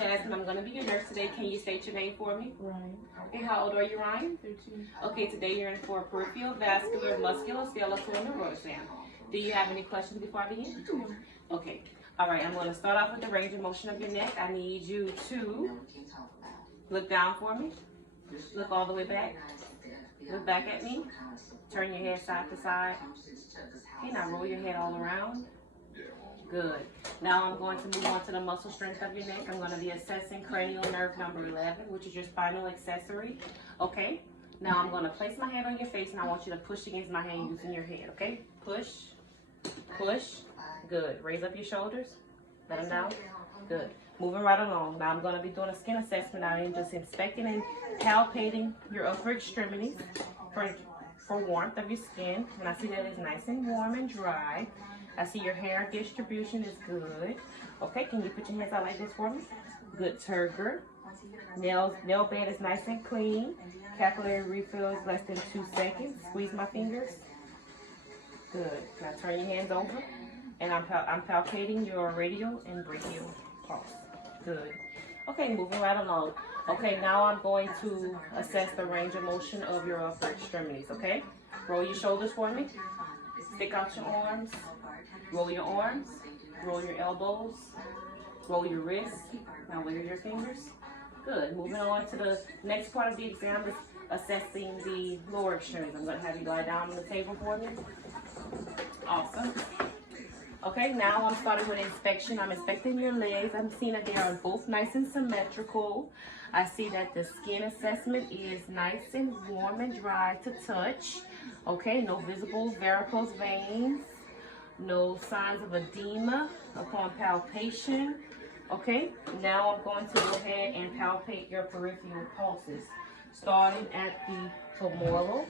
Jasmine. I'm going to be your nurse today. Can you state your name for me? Ryan. Okay, how old are you, Ryan? 13. Okay, today you're in for a peripheral vascular musculoskeletal neuro exam. Do you have any questions before I begin? No. Okay. All right, I'm going to start off with the range of motion of your neck. I need you to look down for me. Look all the way back. Look back at me. Turn your head side to side. Okay, now roll your head all around. Good. Now I'm going to move on to the muscle strength of your neck. I'm going to be assessing cranial nerve number 11, which is your spinal accessory. Okay. Now I'm going to place my hand on your face, and I want you to push against my hand using your head. Okay. Push. Push. Good. Raise up your shoulders. Let them down. Good. Moving right along. Now I'm going to be doing a skin assessment. I am just inspecting and palpating your upper extremities for warmth of your skin. And I see that it's nice and warm and dry. I see your hair distribution is good. Okay, can you put your hands out like this for me? Good, turgor. Nail bed is nice and clean. Capillary refill is less than 2 seconds. Squeeze my fingers. Good. Now turn your hands over. And I'm palpating your radial and brachial pulse. Good. Okay, moving right along. Okay, now I'm going to assess the range of motion of your upper extremities, okay? Roll your shoulders for me. Stick out your arms. Roll your arms, roll your elbows, roll your wrists. Now wiggle your fingers. Good. Moving on to the next part of the exam is assessing the lower extremities. I'm going to have you lie down on the table for me. Awesome. Okay, now I'm starting with inspection. I'm inspecting your legs. I'm seeing that they are both nice and symmetrical. I see that the skin assessment is nice and warm and dry to touch. Okay, no visible varicose veins. No signs of edema upon palpation. Okay, now I'm going to go ahead and palpate your peripheral pulses. Starting at the femoral.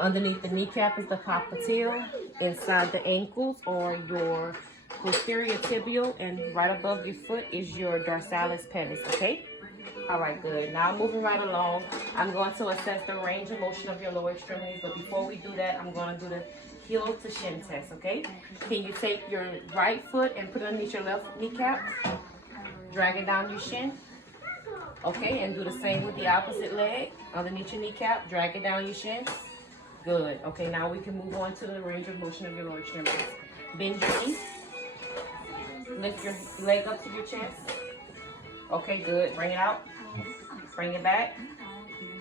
Underneath the kneecap is the popliteal. Inside the ankles or your posterior tibial, and right above your foot is your dorsalis pedis, okay? All right, good. Now moving right along, I'm going to assess the range of motion of your lower extremities, but before we do that, I'm going to do the heel to shin test, okay? Can you take your right foot and put it underneath your left kneecap? Drag it down your shin. Okay, and do the same with the opposite leg. Underneath your kneecap, drag it down your shin. Good. Okay, now we can move on to the range of motion of your lower extremities. Bend your knee. Lift your leg up to your chest. Okay, good. Bring it out. Bring it back.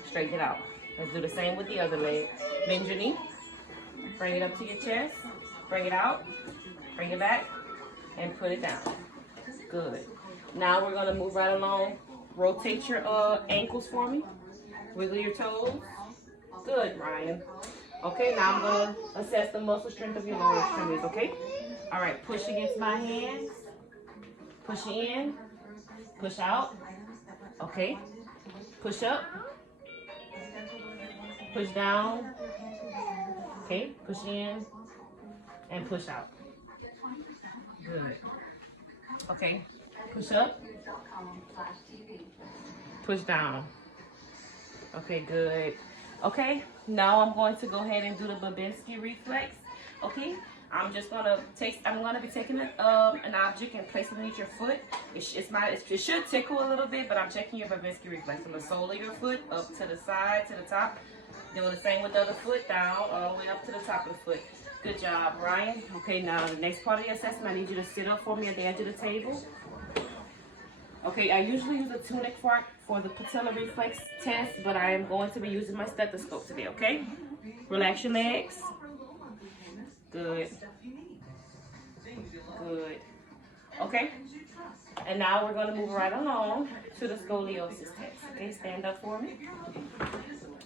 Straighten it out. Let's do the same with the other leg. Bend your knee. Bring it up to your chest. Bring it out. Bring it back. And put it down. Good. Now we're going to move right along. Rotate your ankles for me. Wiggle your toes. Good, Ryan. Okay, now I'm going to assess the muscle strength of your lower extremities, okay? All right, push against my hands. Push in. Push out. Okay. Push up. Push down. Okay, push in and push out. Good. Okay, push up. Push down. Okay, good. Okay, now I'm going to go ahead and do the Babinski reflex. Okay, I'm going to be taking an object and placing it underneath your foot. It should tickle a little bit, but I'm checking your Babinski reflex from the sole of your foot up to the side, to the top. Doing the same with the other foot, down all the way up to the top of the foot. Good job, Ryan. Okay, now the next part of the assessment, I need you to sit up for me at the edge of the table. Okay, I usually use a tunic fork for the patella reflex test, but I am going to be using my stethoscope today, okay? Relax your legs. Good. Good. Okay. And now we're going to move right along to the scoliosis test. Okay, stand up for me.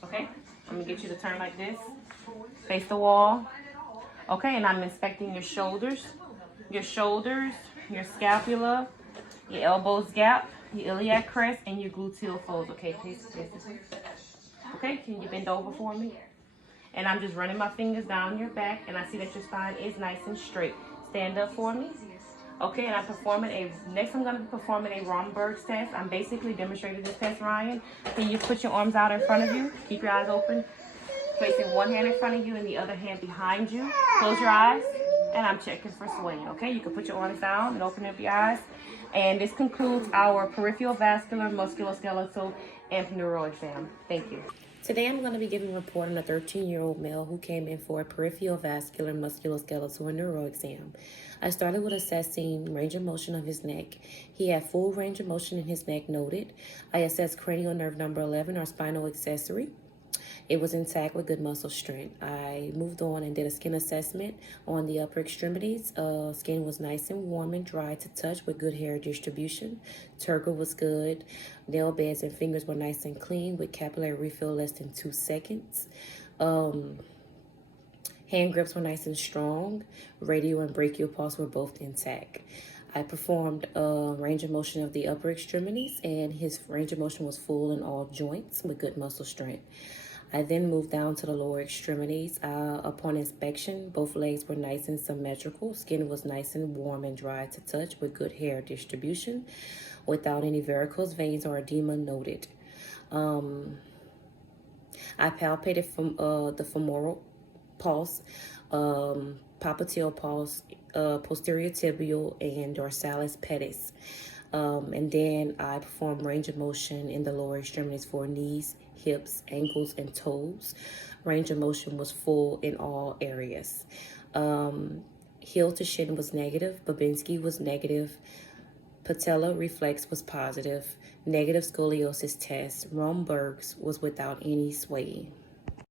Okay, I'm going to get you to turn like this. Face the wall. Okay, and I'm inspecting your shoulders, your scapula, your elbows gap, your iliac crest, and your gluteal folds. Okay, face. Okay, can you bend over for me? And I'm just running my fingers down your back, and I see that your spine is nice and straight. Stand up for me. Okay, and next I'm going to be performing a Romberg's test. I'm basically demonstrating this test, Ryan. Can you put your arms out in front of you? Keep your eyes open. Placing one hand in front of you and the other hand behind you. Close your eyes. and I'm checking for swelling. Okay, you can put your arms down and open up your eyes. And this concludes our peripheral vascular, musculoskeletal, and neuro exam. Thank you. Today I'm going to be giving a report on a 13-year-old male who came in for a peripheral vascular, musculoskeletal, and neuro exam. I started with assessing range of motion of his neck. He had full range of motion in his neck noted. I assessed cranial nerve number 11, or spinal accessory. It was intact with good muscle strength. I moved on and did a skin assessment on the upper extremities. Skin was nice and warm and dry to touch with good hair distribution. Turgor was good. Nail beds and fingers were nice and clean with capillary refill less than 2 seconds. Hand grips were nice and strong. Radial and brachial pulse were both intact. I performed range of motion of the upper extremities, and his range of motion was full in all joints with good muscle strength. I then moved down to the lower extremities. Upon inspection, both legs were nice and symmetrical. Skin was nice and warm and dry to touch with good hair distribution without any varicose veins or edema noted. I palpated from the femoral pulse, popliteal pulse, posterior tibial, and dorsalis pedis. And then I performed range of motion in the lower extremities for knees, hips, ankles, and toes. Range of motion was full in all areas. Heel to shin was negative. Babinski was negative. Patella reflex was positive. Negative scoliosis test. Romberg's was without any swaying.